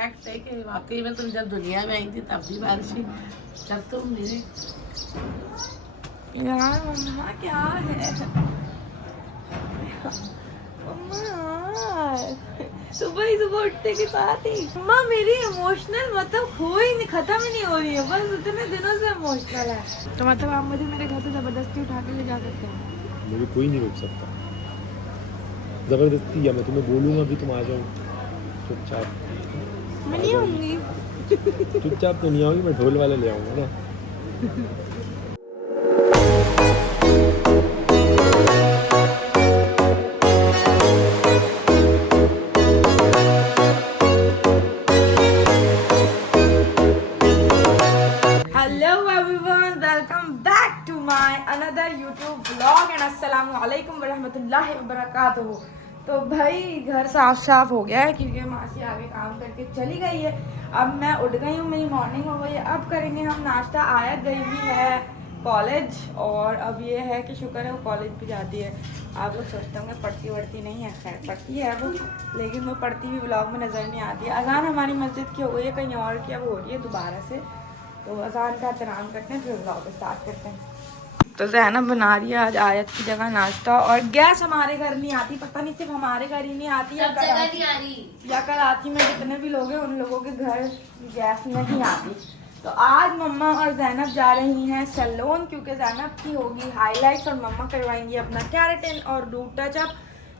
Fact है कि वाकई में तुम जब दुनिया में आई थी तब भी बारिश हुई। जब तुम मेरे यार मम्मा क्या है मम्मा यार, सुबह ही सुबह उठने के साथ ही मम्मा मेरी इमोशनल मतलब खत्म ही नहीं हो रही है। बस इतने दिनों से इमोशनल है। तो मतलब आप मुझे मेरे घर से जबरदस्ती उठा के ले जा सकते हैं? मुझे कोई नहीं रोक सकता जबरदस्ती, या मैं तुम्हें बोलूँगा कि तुम आ जाओ चुपचाप? मैं नहीं आऊंगी। चुपचाप तो नहीं आओगी, मैं ढोल वाले ले आऊँगा ना। Hello everyone, welcome back to my another YouTube blog and अस्सलाम वालेकुम वरहमतुल्लाहि वबरकातुहू। तो भाई घर साफ हो गया है क्योंकि मासी आगे काम करके चली गई है। अब मैं उठ गई हूँ, मेरी मॉर्निंग हो गई है। अब करेंगे हम नाश्ता। आयत गई हुई है कॉलेज और अब ये है कि शुक्र है वो कॉलेज भी जाती है। आप लोग सोचते होंगे पढ़ती वढ़ती नहीं है, खैर पढ़ती है वो, लेकिन वो पढ़ती भी ब्लॉग में नज़र नहीं आती है। अजान हमारी मस्जिद की हो गई है, कहीं और की अब हो रही है दोबारा से। तो अजान का एहतराम करते हैं फिर ब्लॉग स्टार्ट करते हैं। तो ज़ैनब बना रही है आज आयत की जगह नाश्ता। और गैस हमारे घर नहीं आती, पता नहीं सिर्फ हमारे घर ही नहीं आती या कराची या कराची में जितने भी लोग हैं उन लोगों के घर गैस नहीं आती। तो आज मम्मा और ज़ैनब जा रही हैं सैलून क्योंकि ज़ैनब की होगी हाईलाइट्स और मम्मा करवाएंगी अपना केराटिन और रूट टचअप।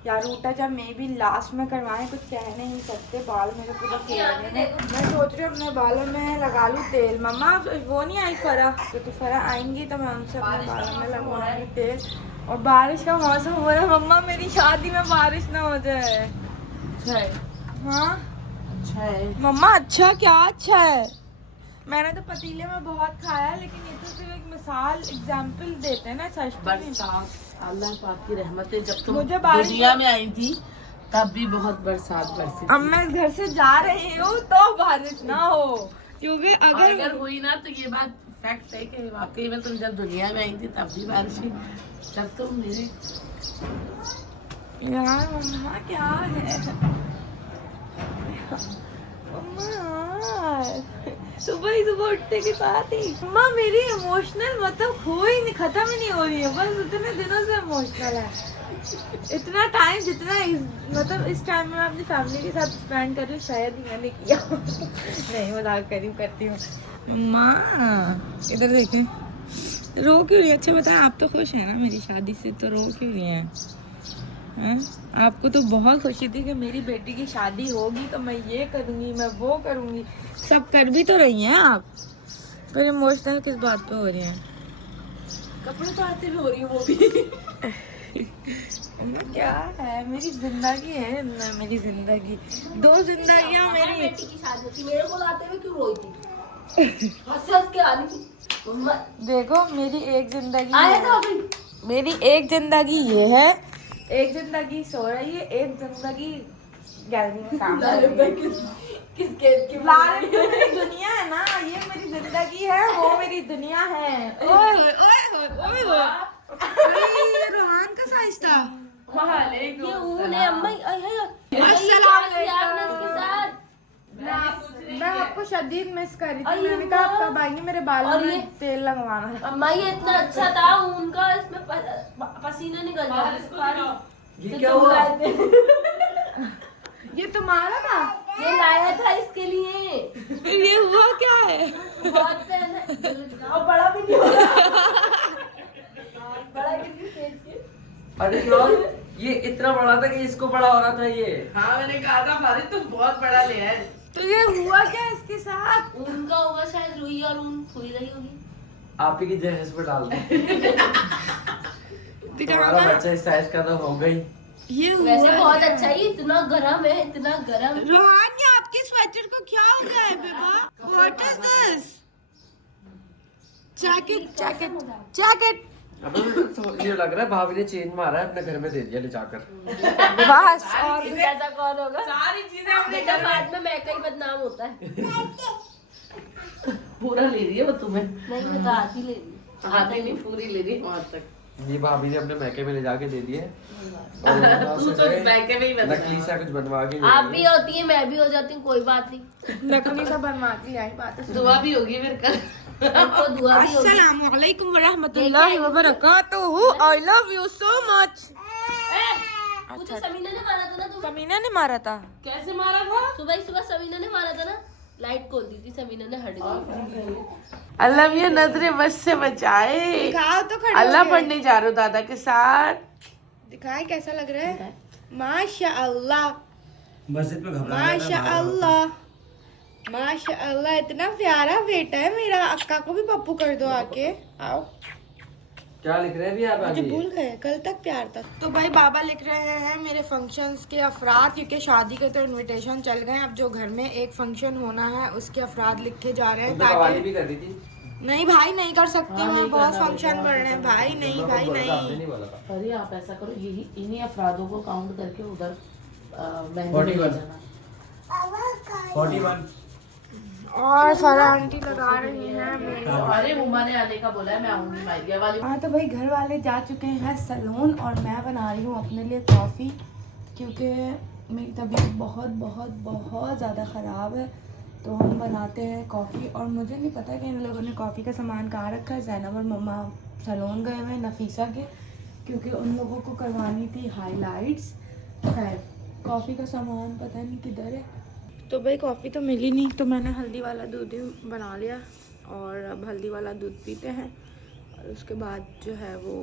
या रूट टचअप में भी लास्ट में करवाएं, कुछ कह नहीं सकते। बाल मेरे पूरा फेरने हैं। मैं सोच रही हूँ अपने बालों में लगा लूँ तेल। मम्मा वो नहीं आई फरा, तो फरा आएंगी तो मैं उनसे अपने बालों में लगवाऊंगी तेल। और बारिश का मौसम हो रहा है। मम्मा मेरी शादी में बारिश ना हो जाए। अच्छा है। हाँ अच्छा है। मम्मा अच्छा क्या अच्छा है? मैंने तो पतीले में बहुत खाया, लेकिन ये तो सिर्फ एक मिसाल एग्जाम्पल देते हैं ना। सच बरसात अल्लाह पाक की रहमत है। जब तुम मुझे बारिश दुनिया में आई थी तब भी बहुत बरसात बरसी अब थी। मैं घर से जा रही हूँ तो बारिश ना हो, क्योंकि अगर हुई ना तो ये बात फैक्ट है कि वाकई में तुम जब दुनिया में आई थी तब भी बारिश हुई। जब तुम मेरे यार मम्मा क्या है मम्मा यार, सुबह ही सुबह उठने के साथ ही मम्मा मेरी इमोशनल मतलब खत्म ही नहीं हो रही है। बस इतने दिनों से इमोशनल है। इतना टाइम जितना मतलब इस टाइम में मैं अपनी फैमिली के साथ स्पेंड कर रही हूँ शायद ही मैंने किया। नहीं मजाक करती हूँ। मम्मा इधर देखें, रो क्यों रही? अच्छा बताएं, आप तो खुश हैं ना मेरी शादी से, तो रो क्यों रही हैं? हैं? आपको तो बहुत खुशी थी कि मेरी बेटी की शादी होगी तो मैं ये करूँगी, मैं वो करूँगी। सब कर भी तो रही हैं आप, पर इमोशनल किस बात पे हो रही हैं? कपड़े तो आते भी हो रही हूँ वो भी। क्या है, मेरी जिंदगी है ना, मेरी जिंदगी दो जिंदगियां मेरी। बेटी की शादी होती, मेरे को लाते हुए क्यों रोई थी? हंस के आ रही थी। देखो मेरी एक जिंदगी आया है, था अभी। मेरी एक जिंदगी ये है, एक जिंदगी सो रही है, एक जिंदगी गैलरी में काम कर रही है। किस गेट की लारे तो मेरी दुनिया है ना, ये मेरी जिंदगी है, वो मेरी दुनिया है। ओए ओए ओए ओए ओए, ये रोहान का साइज था। ये ऊन है अम्मा। अस्सलाम इसके साथ मैं आपको शदीद मिस कर रही थी। मैंने कहा आप कब आएंगी, मेरे बालों और में ये तेल लगवाना है। अम्मा ये इतना अच्छा था ऊन का, इसमें पसीना निकल जाता है। ये क्या हुआ? ये तुम्हारा था? ये लाया था इसके लिए। ये हुआ क्या है? बहुत पहन है और बड़ा भी नहीं हो रहा। बड़ा कितनी तेज के। अरे यार ये इतना बड़ा था कि इसको बड़ा हो रहा था ये। हाँ मैंने कहा था फारिद तुम बहुत बड़ा ले आए। तो ये हुआ क्या इसके साथ? ऊन का होगा शायद, रुई और ऊन फूल रही होगी। आप ही की जगह इस पर डाल दो। तुम्हारा दिखाना। बच्चा इस साइज का तो हो गई। ये वैसे हुआ बहुत क्या? अच्छा है, इतना गरम है, इतना गरम। रोहान ये आपके स्वेटर को क्या हो गया है बेबा? What is this? Jacket jacket jacket. अबे ये लग रहा है भाभी ने चेंज मारा है, अपने घर में दे दिया ले जाकर। बस और ऐसा कौन होगा? सारी चीजें हमने बेटा बाद में मैं का ही बदनाम होता है। पूरा ले रही है वो तुम्हें। नहीं मैं तो आधी ले रही हूँ। आधी नहीं पूरी ले रही है वहां तक। ये भाभी ने अपने मैके में ले जाके दे दिए तू तो बैके में ही बना। नकली सा कुछ बनवा के आप भी होती है, मैं भी हो जाती हूँ, कोई बात नहीं। नकली सा बनवा के आई बात है। दुआ भी होगी फिर कल। आपको दुआ भी होगी। अस्सलाम वालेकुम व रहमतुल्लाहि व बरकातुहू। I love you so much. मुझे समीना ने मारा था ना तुम्हें। समीना ने मारा था। कैसे मारा था? सुबह ही सुबह समीना ने मारा था ना, लाइट खोल दी थी, समीना ने हट गई। अल्लाह ये नजरे बस से बचाए। दिखाओ तो खड़े अल्लाह होके। पढ़ने जा रहे हो दादा के साथ। दिखाए कैसा लग रहा है? माशाअल्लाह मस्जिद में घबरा माशाअल्लाह माशाअल्लाह, इतना प्यारा बेटा है मेरा। अक्का को भी पप्पू कर दो आके। आओ, क्या लिख रहे हैं भी आप मुझे आगे? भूल गए, कल तक प्यार था। तो भाई बाबा लिख रहे हैं मेरे फंक्शंस के अफराद, क्योंकि शादी के तो इनविटेशन चल गए हैं। अब जो घर में एक फंक्शन होना है उसके अफराद लिखे जा रहे हैं तुम तो कवाली ताकि भी कर दी थी। नहीं भाई नहीं कर सकती मैं, बहुत फंक्शन बढ़ रहे हैं भाई। नहीं भाई आपने नहीं। नहीं बोला था। अरे आप ऐसा करो, यही इन्हीं अफरादों को काउंट करके उधर मेहंदी 41 ले जाना। 41 और फरा आंटी लगा रही हैं मेरे। अरे उमा ने आने का बोला है, मैं आऊंगी माइदिया वाली। हाँ तो भाई घर वाले जा चुके हैं सैलून और मैं बना रही हूँ अपने लिए कॉफ़ी, क्योंकि मेरी तबीयत बहुत बहुत बहुत ज़्यादा ख़राब है। तो हम बनाते हैं कॉफ़ी और मुझे नहीं पता कि इन लोगों ने कॉफ़ी का सामान कहाँ रखा है। ज़ैनब और मम्मा सैलून गए हुए हैं नफीसा के, क्योंकि उन लोगों को करवानी थी हाईलाइट्स। खैर कॉफ़ी का सामान पता नहीं किधर है। तो भाई कॉफ़ी तो मिली नहीं, तो मैंने हल्दी वाला दूध ही बना लिया और अब हल्दी वाला दूध पीते हैं। और उसके बाद जो है वो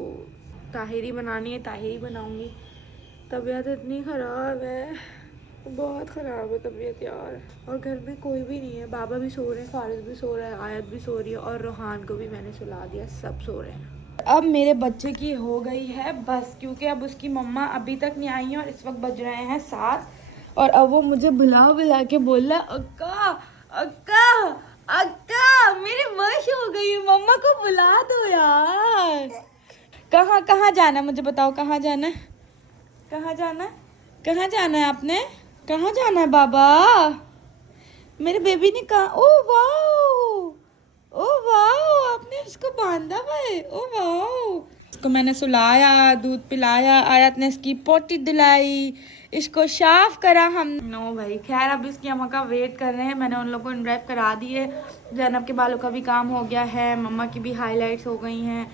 ताहिरी बनानी है, ताहिरी बनाऊंगी। तबीयत इतनी ख़राब है, बहुत ख़राब है तबीयत यार। और घर में कोई भी नहीं है, बाबा भी सो रहे हैं, फारिस भी सो रहा है, आयत भी सो रही है और रोहान को भी मैंने सुला दिया, सब सो रहे हैं। अब मेरे बच्चे की हो गई है बस, क्योंकि अब उसकी मम्मा अभी तक नहीं आई है और इस वक्त बज रहे हैं 7 और अब वो मुझे बुला के बोल रहा है अक्का अक्का अक्का मेरी मश हो गई है, मम्मा को बुला दो यार। कहाँ जाना है मुझे बताओ, कहाँ जाना है? कहाँ जाना है? कहाँ जाना है आपने? कहाँ जाना है बाबा? मेरे बेबी ने कहा ओ वाओ आपने उसको बांधा भाई, ओ वाओ। इसको मैंने सुलाया, दूध पिलाया, आयत ने इसकी पोटी दिलाई, इसको साफ करा हम। नो भाई खैर अब इसकी अम्मा का वेट कर रहे हैं। मैंने उन लोगों को इनड्राइव करा दिए, जैनब के बालों का भी काम हो गया है, मम्मा की भी हाईलाइट्स हो गई हैं।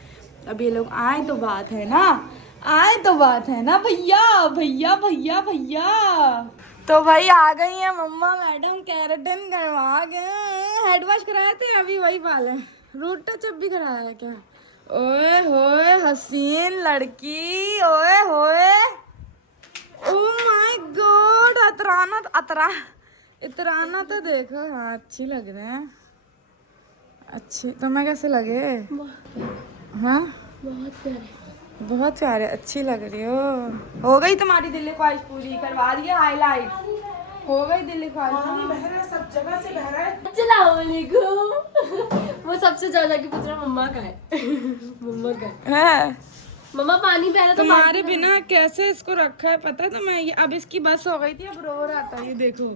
अब ये लोग आए तो बात है ना, आए तो बात है ना भैया भैया भैया भैया। तो भाई आ गई है मम्मा मैडम, कैरेटन करवा गए, हेड वॉश कराए थे अभी वही बाल है, रूट टचअप भी कराया है क्या? ओए होए हसीन लड़की, ओए होए ओ माय गॉड। इतराना तो देखो, हाँ अच्छी लग रहे हैं। अच्छी तो मैं कैसे लगे? हाँ बहुत प्यारे, अच्छी लग रही हो गई तुम्हारी दिल्ली ख्वाहिश पूरी, करवा दिया हाईलाइट, हो गई दिल्ली ख्वाहिश। सब जगह से बह रहा है। अस्सलाम वालेकुम। वो सबसे ज्यादा की पुत्र मम्मा का है। मम्मा का है। मम्मा पानी पहले तो तुम्हारे बिना कैसे इसको रखा है पता है तुम्हें? ये अब इसकी बस हो गई थी, अब रो रहा था, ये देखो।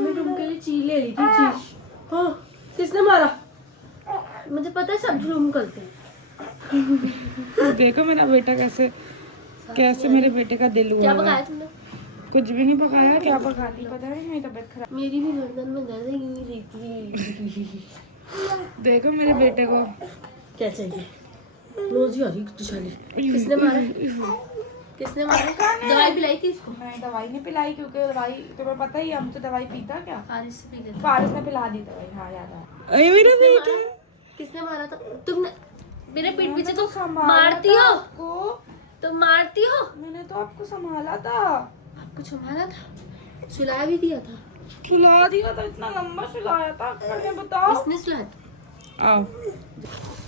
मैं तुमके लिए चीज ले ली थी, चीज। हाँ किसने मारा? मुझे पता है सब जुलूम करते हैं। देखो मेरा बेटा कैसे मेरे बेटे का दिल क्या हुआ पकाया है। तुमने? कुछ भी नहीं पकाया, क्या पकाती पता नहीं, मेरी तबीयत खराब। मेरी भी गर्दन में दर्द है, यूं ही रहती है। देखो मेरे बेटे को क्या चाहिए? रोज ही आ रही खुशहाली। किसने मारा? किसने मारा? दवाई पिलाई थी इसको? नहीं दवाई नहीं पिलाई, क्योंकि दवाई तुम्हें पता ही, हम तो दवाई पीता क्या। फारिस से पी लेते। फारिस ने पिला दी दवाई, हाँ याद आया। मेरा बेटा किसने मारा था? तुमने मेरे पीठ पीछे तो संभाला मारती था हो, आपको। तुम मारती हो। मैंने तो आपको संभाला था, आपको संभाला था, सुला भी दिया था। सुला दिया था, इतना लंबा सुलाया था। मैंने बताओ किसने सुलाया था? आओ।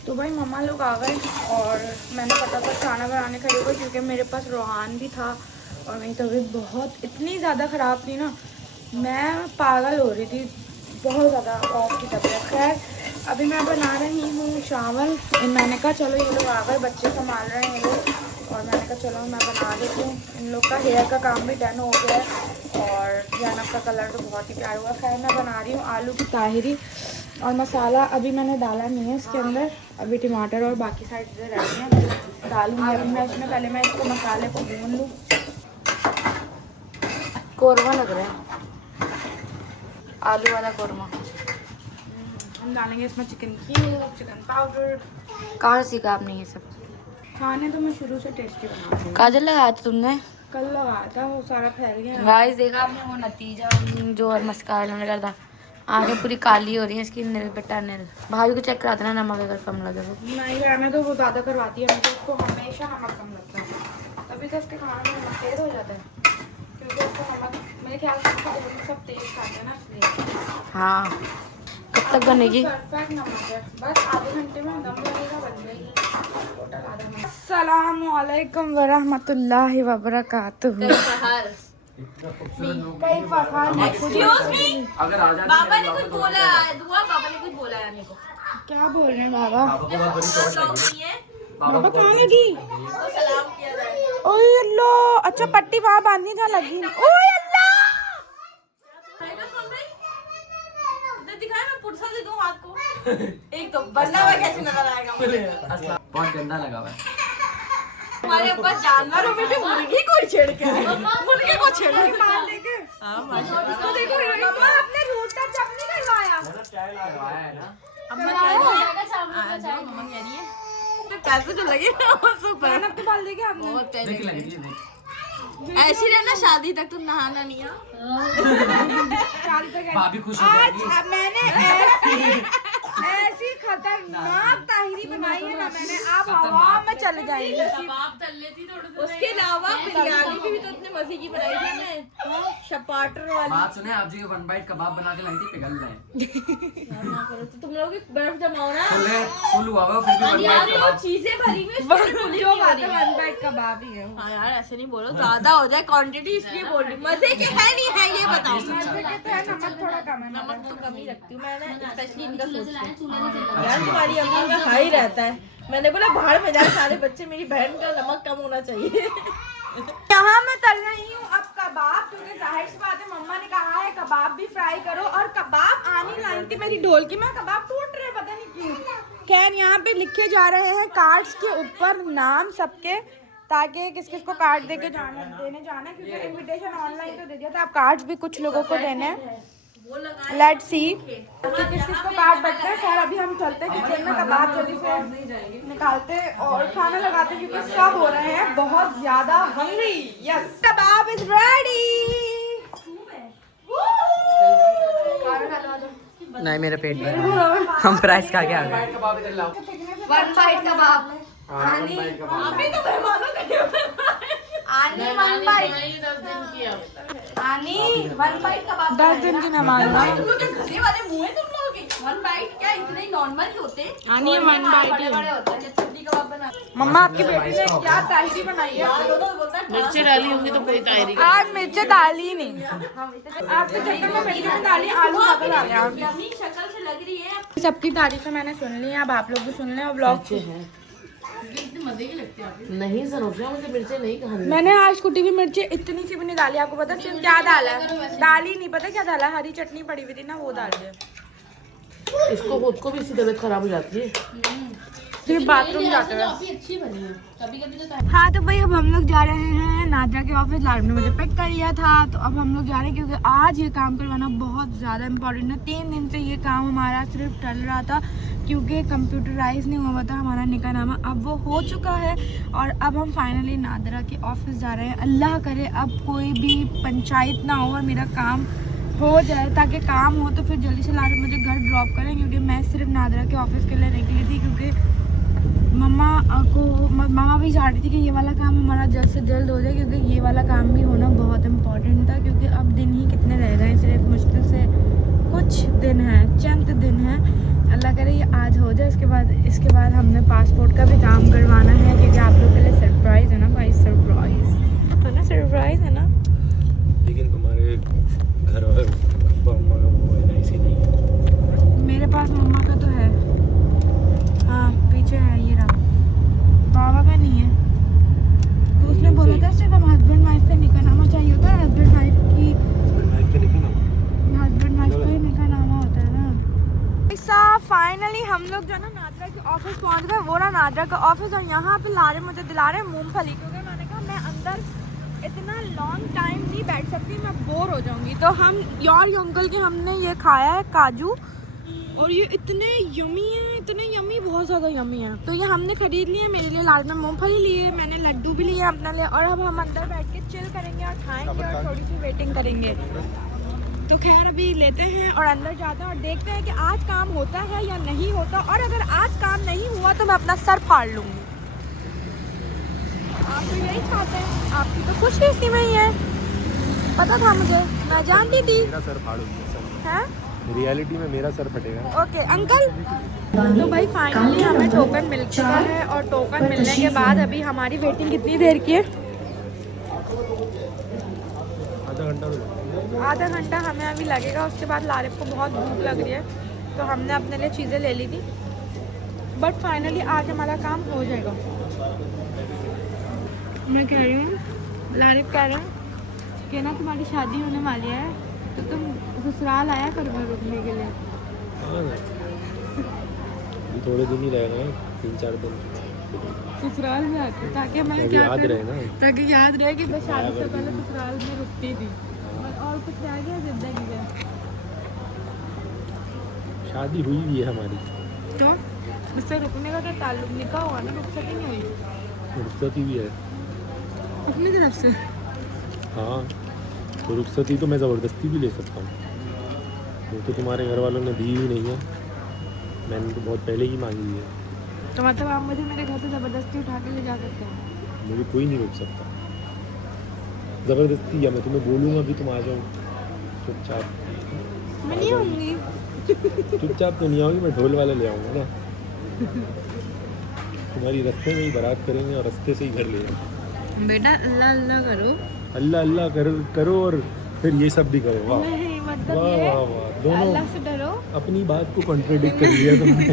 तो भाई मम्मा लोग आ गए और मैंने फटाफट खाना बनाने खड़ी हो गई, क्योंकि मेरे पास रोहान भी था और मेरी तबीयत बहुत इतनी ज़्यादा ख़राब थी ना, मैं पागल हो रही थी, बहुत ज़्यादा ऑफ की तबीयत। खैर अभी मैं बना रही हूँ चावल। मैंने कहा चलो ये लोग आ गए, बच्चे संभाल रहे हैं ये लोग, और मैंने कहा चलो मैं बना देती हूँ। इन लोग का हेयर का काम भी डन हो गया है और जैनब का कलर तो बहुत ही प्यारा हुआ। खैर मैं बना रही हूँ आलू की ताहिरी और मसाला अभी मैंने डाला नहीं है इसके अंदर, अभी टमाटर और बाकी सारी चीज़ें रहती हैं। डालूंगी। अभी मैं इसमें पहले मैं इसको मसाले को भून लूँ। कोरमा लग रहा है, आलू वाला कोरमा। हम डालेंगे इसमें चिकन क्यूब, चिकन पाउडर। कहाँ सीखा आपने ये सब? खाने तो मैं शुरू से टेस्टी बनाती हूँ। काजल लगाया था तुमने? कल लगाया था, वो सारा फैल गया। गाइस देखा आपने वो नतीजा जो मस्कारा लगा था, आंखें पूरी काली हो रही है इसकी। नील बेटा नील। भाभी को चेक कराते ना नमक अगर कम लगे तो। नहीं मैं तो वो ज़्यादा करवाती है, मुझे उसको हमेशा नमक कम लगता है, तभी तो उसके खाने में नमक तेज हो जाता है, क्योंकि उसको नमक मेरे ख्याल से उसको दोनों सब तेज खाते हैं ना, इसलिए। हाँ, कब तक बनेगी? परफेक्ट नमक है, बस आधे घंटे में दम लगेगा, बन जाएगी टोटल आधा घंटा। अस्सलामुअलैकुम वरहमतुल्लाहि वबरकातुहू। कई फखर अगर आ जाती पापा ने कुछ बोला है, दुआ पापा ने कुछ बोला है मेरे को। क्या बोल रहे हैं बाबा? बाबा बाबा कहाँ लगी? सलाम किया जाए। ओए अल्लाह, अच्छा पट्टी वहाँ बांधनी जहाँ लगी। ओए अल्लाह, दिखाया मैं पुरसा दे दूं हाथ को। एक तो बंदा हुआ कैसे नजर आएगा मुझे? बहुत गंदा लगा हुआ है। हमारे ऊपर जानवरों में भी मुर्गी को छेड़ के मुर्गी को छेड़ के मार देंगे। तो देखो मम्मा आपने रोटा चप नहीं करवाया। करवाया है ना। अम्मा कह रही है, मम्मा कह रही है पैसे तो लगे ना सुपर। खाना तो डाल देंगे आपने। बहुत देख पैसे लेंगे देख। ऐसी रहना, शादी तक तुम नहाना नहीं है। भाभी खुश हो आज जाएगी। अब मैंने ऐसी खतरनाक ताहिरी बनाई है ना मैंने, आप हवा में चले जाएंगे। कबाब तल लेती थोड़े से। उसके अलावा बिरयानी भी तो इतने मजे की बनाई थी हमने, शपाटर वाली। बात सुने, आप जी को 1 बाइट कबाब बना के लाई थी, पिघल रहे ना करो तो तुम लोग बर्फ जमाओ ना फुल हुआ हुआ, फिर भी 1 बाइट यार, वो कबाब। चीजें भरी हुई उसके अंदर फुली जो नहीं बात भरी है है। 1 बाइट कबाब ही है। हाँ यार ऐसे नहीं बोलो, ज्यादा हो जाए क्वांटिटी, इसलिए बोल रही हूँ। मजे के है नहीं है ये बताओ। मजे के तो है, नमक थोड़ा कम है। नमक तो कम ही रखती हूँ मैं ना, स्पेशली इनका सोच के। यार तुम्हारी अम्मा का हाई रहता है, मैंने बोला बाहर में जाए सारे बच्चे, मेरी बहन का नमक कम होना चाहिए। यहाँ मैं तल रही हूँ अब कबाब, क्योंकि जाहिर सी बात है मम्मा ने कहा है कबाब भी फ्राई करो, और कबाब आनी लाई थी मेरी ढोल की, मैं कबाब टूट रहे पता नहीं क्यों। खैर यहाँ पे लिखे जा रहे हैं कार्ड्स के ऊपर नाम सबके, ताकि किस किस को कार्ड देने जाना, क्योंकि इनविटेशन ऑनलाइन तो दे दिया था, अब कार्ड्स भी कुछ लोगों को देने हैं। लेट्स सी किस किस को कार्ड बचते हैं। खैर अभी हम चलते हैं किचन में, कबाब जल्दी से निकालते और खाना लगाते, क्योंकि सब हो रहे हैं बहुत ज्यादा hungry. Yes, kebab is ready. नहीं, मेरे पेट में हम प्राइस खा के आ गए। कबाब इधर लाओ। 1 बाइट कबाब। आनी अभी तो मेहमानों के आनी 1 बाइट। 10 दिन की अब। आनी 1 बाइट कबाब। 10 दिन की मेहमान। भाई तुम लोग क्या घने वाले मुंह है तुम लोगों के? 1 बाइट क्या इतने नॉर्मल ही होते हैं? आनी 1 बाइट ही। बड़े होते हैं। चटनी कबाब बना। मम्मा आपकी बेटी ने क्या ताहिरी बनाई है? मिर्ची डाली होंगी तो कोई तायरी। आज मिर्चें डाली ही नहीं। आपके चक्कर में मिर्ची नहीं डाली, आलू ज्यादा डाले आपने। अपनी शक्ल से लग रही है। सबकी तारीफें मैंने सुन ली, अब आप लोग भी सुन लें और ब्लॉग। इतनी मजे की लगती है आपकी। नहीं सनोफिया, मुझे मिर्ची नहीं खानी। मैंने आज कुटी हुई मिर्ची इतनी सी भी नहीं डाली, आपको पता है क्या डाला है? डाली नहीं, पता क्या डाला? हरी चटनी पड़ी हुई थी ना, वो डाल दिया। इसको खुद को भी इसकी तबीयत खराब हो जाती है। फिर बाथरूम जाते हैं। अच्छी बनी है कभी कभी तो। हाँ तो भाई अब हम लोग जा रहे हैं नादिया के ऑफिस। लाइव ने मुझे पिक कर लिया था, तो अब हम लोग जा रहे हैं, क्योंकि आज ये काम करवाना बहुत ज़्यादा इम्पोर्टेंट है। 3 दिन से ये काम हमारा सिर्फ टल रहा था, क्योंकि कंप्यूटराइज नहीं हुआ था हमारा निकाहनामा। अब वो हो चुका है और अब हम फाइनली नादिया के ऑफिस जा रहे हैं। अल्लाह करे अब कोई भी पंचायत ना हो और मेरा काम हो जाए, ताकि काम हो तो फिर जल्दी से लारे मुझे घर ड्रॉप करें, क्योंकि मैं सिर्फ नादिया के ऑफिस के लिए निकली थी, क्योंकि मामा भी चाह रही थी कि ये वाला काम हमारा जल्द से जल्द हो जाए, क्योंकि ये वाला काम भी होना बहुत इम्पोर्टेंट था। क्योंकि अब दिन ही कितने रह गए, सिर्फ मुश्किल से कुछ दिन हैं, चंद दिन हैं। अल्लाह करे ये आज हो जाए। इसके बाद हमने पासपोर्ट का भी काम करवाना है, क्योंकि आप लोग के लिए सरप्राइज़ है ना भाई, सरप्राइज़ है ना, सरप्राइज़ है ना। लेकिन तुम्हारे घर वाले अब्बा अम्मा का वो NIC नहीं है। मेरे पास मम्मा का तो है, हाँ पीछे है, ये रहा। बाबा का नहीं है, तो उसने बोला था सिर्फ हम हस्बैंड वाइफ का निकाहनामा चाहिए होता है। हस्बैंड वाइफ की, हस्बैंड वाइफ का ही निकाहनामा होता है ना। फाइनली हम लोग जो है ना नादिया के ऑफिस पहुंच गए, वो रहा नादरा का ऑफिस, और यहाँ पे ला रहे मुझे दिला रहे मूंगफली, क्योंकि मैंने कहा मैं अंदर इतना लॉन्ग टाइम नहीं बैठ सकती, मैं बोर हो जाऊंगी। तो हम योर अंकल के हमने ये खाया है काजू, और ये इतने यमी हैं, इतने यमी, बहुत ज़्यादा यमी हैं। तो ये हमने ख़रीद लिए, मेरे लिए लाल में मूंगफली लिए, मैंने लड्डू भी लिए अपने लिए, और अब हम अंदर बैठ के चिल करेंगे और खाएंगे और थोड़ी सी वेटिंग करेंगे। तो खैर अभी लेते हैं और अंदर जाते हैं और देखते हैं कि आज काम होता है या नहीं होता, और अगर आज काम नहीं हुआ तो मैं अपना सर फाड़ लूँगी। आप तो यही चाहते हैं, आपकी तो खुशी इसी में ही है, पता था मुझे, मैं जानती थी। मेरा सर फाड़ूंगी हैं? रियलिटी में मेरा सर फटेगा। Okay uncle. तो भाई फाइनली हमें टोकन मिल चुका है, और टोकन मिलने के बाद अभी हमारी वेटिंग कितनी देर की है? आधा घंटा हमें अभी लगेगा। उसके बाद लारिफ को बहुत भूख लग रही है, तो हमने अपने लिए चीज़ें ले ली थी, बट फाइनली आज हमारा काम हो जाएगा। मैं कह रही हूँ, लारिफ कह रहा हूँ कि ना तुम्हारी शादी होने वाली है, तो तुम ससुराल आया करो घर रुकने के लिए। थोड़े दिन ही रहेगा, 3-4 दिन ससुराल में आके, ताकि हमें ताकि क्या याद करें? रहे ना। ताकि याद रहे कि मैं शादी से पहले ससुराल में रुकती थी। और कुछ रह गया जिंदगी में? शादी हुई भी है हमारी, तो उससे रुकने का क्या ताल्लुक? निकाह हुआ ना, रुक सकेंगे हुई रुखसती भी है। अपनी तरफ से। हाँ, तो रुखसती तो मैं ज़बरदस्ती भी ले सकता हूँ, वो तो तुम्हारे घर वालों ने दी ही नहीं है, मैंने तो बहुत पहले ही मांगी है। तो मतलब आप मुझे मेरे घर से ज़बरदस्ती उठा के ले जा सकते हैं? मुझे कोई नहीं रोक सकता ज़बरदस्ती, या मैं तुम्हें बोलूँगा कि तुम आ जाओ चुपचाप? मैं नहीं आऊँगी। चुपचाप तो नहीं आऊँगी, मैं ढोल वाला ले आऊँगा ना, तुम्हारी रास्ते में ही बारात करेंगे और रास्ते से ही घर ले जाएंगे। बेटा अल्लाह अल्लाह करो, अल्लाह अल्लाह करो और फिर ये सब भी करो। वाह नहीं मतलब वाह ये वाह वाह, दोनों अल्लाह से डरो। अपनी बात को कॉन्ट्रडिक्ट कर लिया तुमने।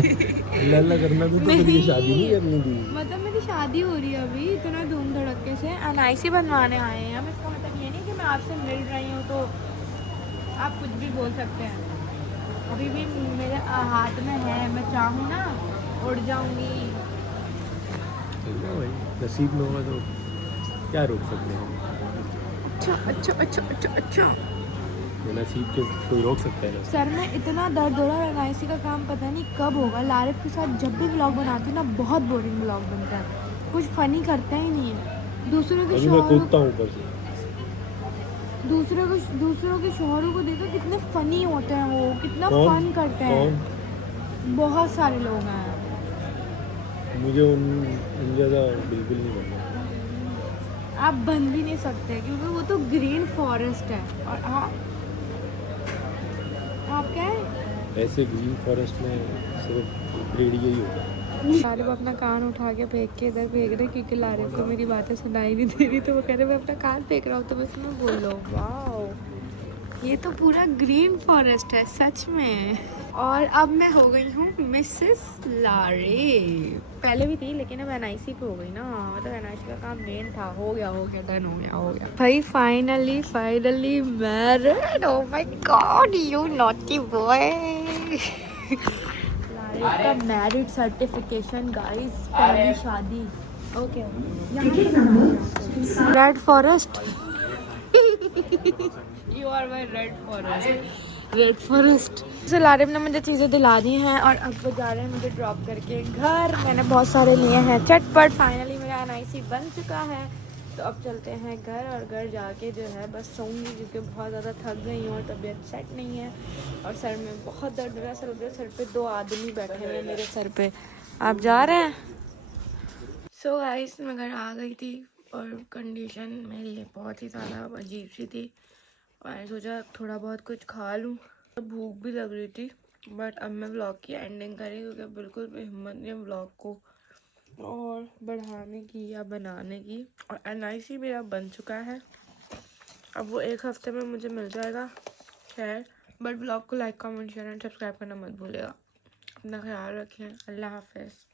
अल्लाह अल्लाह करना थी तो फिर ये शादी नहीं करनी थी। मतलब मेरी शादी हो रही है अभी इतना धूम धड़के से, NIC बनवाने आए हैं हम। इसका मतलब ये नहीं कि मैं आपसे मिल रही हूँ तो आप कुछ भी बोल सकते हैं। अभी भी मेरे हाथ में है, मैं चाहूँ ना उड़ जाऊँगी। भाई नसीब में होगा तो क्या रोक सकते हैं? अच्छा अच्छा अच्छा अच्छा अच्छा। ये नसीब के कोई रोक सकता है? सर में इतना दर्द हो रहा है, NIC का काम पता नहीं कब होगा। लारिफ के साथ जब भी व्लॉग बनाती हूँ ना, बहुत बोरिंग व्लॉग बनता है, कुछ फनी करते ही नहीं है। दूसरों के अभी मैं कूदता हूँ ऊपर से। दूसरों के शोहरों को देखो कितने फनी होते हैं, वो कितना कौन? फन करते हैं। बहुत सारे लोग हैं। मुझे उन जैसा बिल्कुल नहीं बनना। आप बन भी नहीं सकते, क्योंकि वो तो ग्रीन फॉरेस्ट है, और आप क्या है? ऐसे ग्रीन फॉरेस्ट में सिर्फ रेडियो ही होता है। लारिफ अपना कान उठा के फेंक के इधर फेंक रहे, क्योंकि लारिफ को मेरी बातें सुनाई नहीं दे रही, तो वो कह रहे मैं अपना कान फेंक रहा हूँ तो मैं तुम्हें बोलो। वाह, ये तो पूरा ग्रीन फॉरेस्ट है सच में। और अब मैं हो गई हूँ मिसेस लारिफ। पहले भी थी लेकिन अब NIC पे हो गई ना, मतलब NIC का काम मेन था। हो गया डन हो गया भाई। Finally married. Oh my god, you naughty boy. का मैरिड सर्टिफिकेशन गाइस, पहली शादी। Okay, red forest. You are my red forest. तो लारिफ ने मुझे चीज़ें दिला दी हैं, और अब वो जा रहे हैं मुझे ड्रॉप करके घर। मैंने बहुत सारे लिए हैं चटपट। फाइनली मेरा NIC बन चुका है, तो अब चलते हैं घर, और घर जाके जो है बस सोऊंगी, क्योंकि बहुत ज़्यादा थक गई हूँ और तबीयत सेट नहीं है, और सर में बहुत दर्द हो रहा है। सर पे 2 आदमी बैठे हुए हैं मेरे सर पे। आप जा रहे हैं? सो गाइस, मैं घर आ गई थी और कंडीशन मेरी बहुत ही ज़्यादा अजीब सी थी, और मैंने सोचा थोड़ा बहुत कुछ खा लूँ। भूख भी लग रही थी, बट अब मैं व्लॉग की एंडिंग करी, क्योंकि बिल्कुल भी हिम्मत नहीं है व्लॉग को और बढ़ाने की या बनाने की। और NIC मेरा बन चुका है, अब वो 1 हफ्ते में मुझे मिल जाएगा। खैर, बट ब्लॉग को like comment share and subscribe करना मत भूलिएगा। अपना ख्याल रखें। अल्लाह हाफ़िज़।